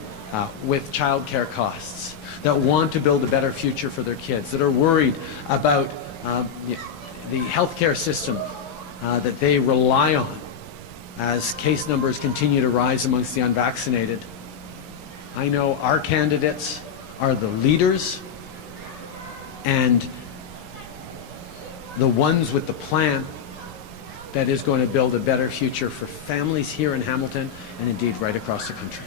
with childcare costs, that want to build a better future for their kids, that are worried about the healthcare system that they rely on as case numbers continue to rise amongst the unvaccinated, I know our candidates are the leaders and the ones with the plan that is going to build a better future for families here in Hamilton and indeed right across the country.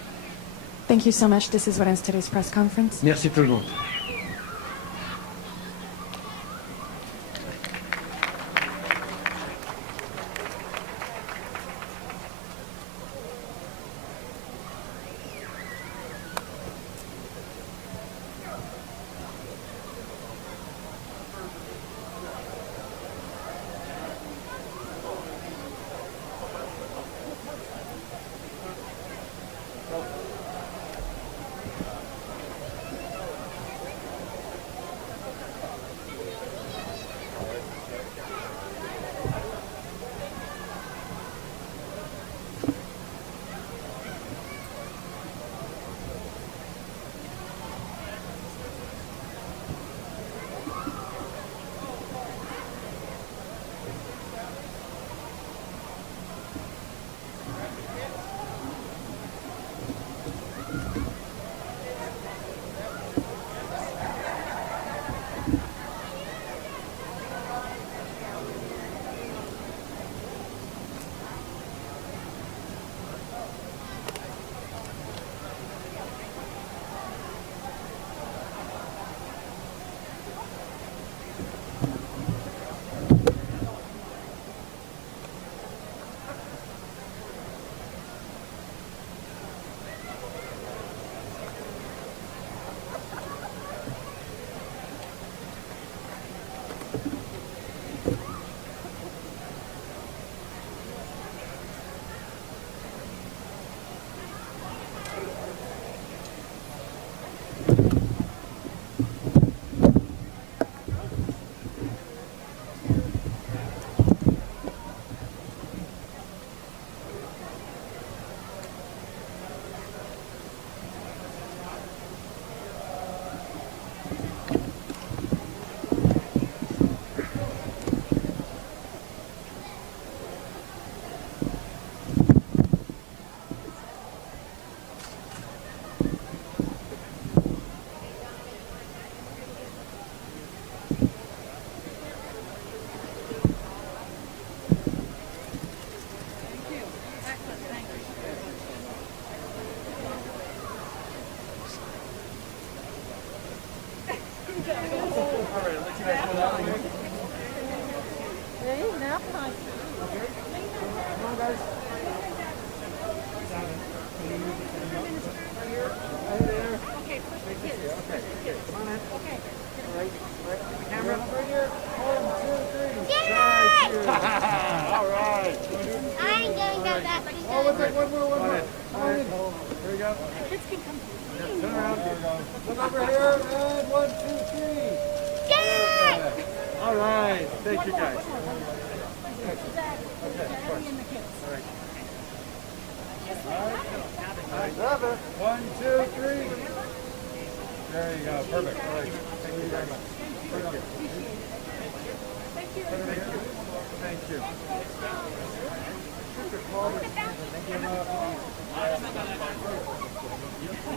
Thank you so much. This is what ends today's press conference. Merci tout le monde.